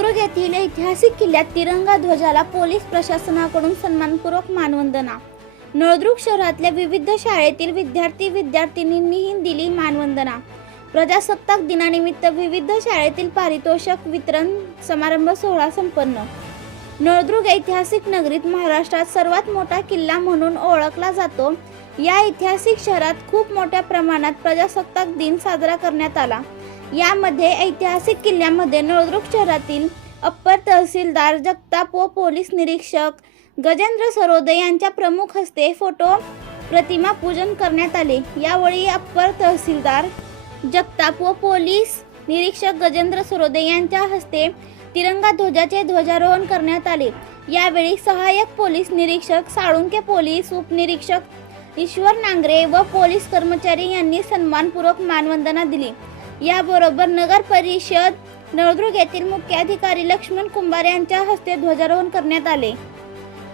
येथील ऐतिहासिक किल्ल्यात तिरंगा ध्वजाला पोलीस प्रशासनाकडून सन्मानपूर्वक मानवंदना. नळदुर्ग शहरातल्या विविध शाळेतील विद्यार्थी विद्यार्थिनींनीही दिली मानवंदना. प्रजासत्ताक दिनानिमित्त विविध शाळेतील पारितोषक वितरण समारंभ सोहळा संपन्न. नळदुर्ग ऐतिहासिक नगरीत महाराष्ट्रात सर्वात मोठा किल्ला म्हणून ओळखला जातो. या ऐतिहासिक शहरात खूप मोठ्या प्रमाणात प्रजासत्ताक दिन साजरा करण्यात आला. यामध्ये ऐतिहासिक किल्ल्यामध्ये नळदुर्ग शहरातील अप्पर तहसीलदार जगताप व पोलीस निरीक्षक गजेंद्र सरोदे यांच्या प्रमुख हस्ते फोटो प्रतिमा पूजन करण्यात आले. यावेळी अप्पर तहसीलदार जगताप व पोलीस निरीक्षक गजेंद्र सरोदे यांच्या हस्ते तिरंगा ध्वजाचे ध्वजारोहण करण्यात आले. यावेळी सहाय्यक पोलीस निरीक्षक साळुंके पोलीस उपनिरीक्षक ईश्वर नांगरे व पोलीस कर्मचारी यांनी सन्मानपूर्वक मानवंदना दिली. याबरोबर नगर परिषद नळदुर्ग येथील मुख्याधिकारी लक्ष्मण कुंभार यांच्या हस्ते ध्वजारोहण करण्यात आले.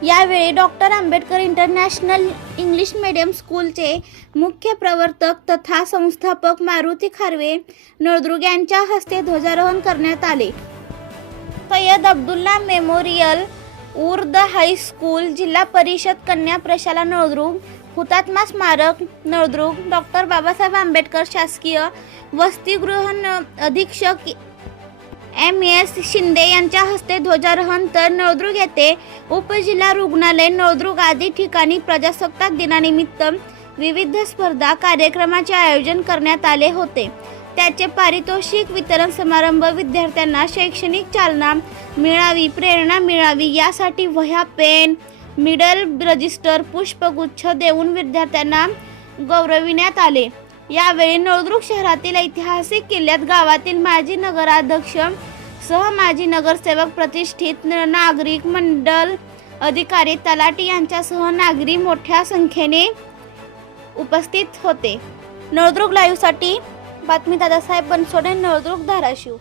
यावेळी doctor Ambedkar international English medium स्कूलचे मुख्य प्रवर्तक तथा संस्थापक मारुती खारवे नळदुर्ग यांच्या हस्ते ध्वजारोहण करण्यात आले. Sayyad Abdulla memorial Urdu high school जिल्हा परिषद कन्या प्रशाला नळदुर्ग हुतात्मा स्मारक नळदुर्ग डॉक्टर बाबासाहेब आंबेडकर शासकीय वसतिगृह अधीक्षक एम एस शिंदे यांच्या हस्ते ध्वजारोहण तर नळदुर्ग येथे उपजिल्हा रुग्णालय नळदुर्ग आदी ठिकाणी प्रजासत्ताक दिनानिमित्त विविध स्पर्धा कार्यक्रमाचे आयोजन करण्यात आले होते. त्याचे पारितोषिक वितरण समारंभ विद्यार्थ्यांना शैक्षणिक चालना मिळावी प्रेरणा मिळावी यासाठी वह्या पेन मिडल रजिस्टर पुष्पगुच्छ देऊन विद्यार्थ्यांना गौरविण्यात आले. यावेळी नळदुर्ग शहरातील ऐतिहासिक किल्ल्यात गावातील माजी नगराध्यक्ष सह माजी नगरसेवक प्रतिष्ठित नागरिक मंडल अधिकारी तलाटी यांच्यासह नागरी मोठ्या संख्येने उपस्थित होते. नळदुर्ग लाईव्हसाठी बातमी दादासाहेब बनसोडे नळदुर्ग धाराशिव.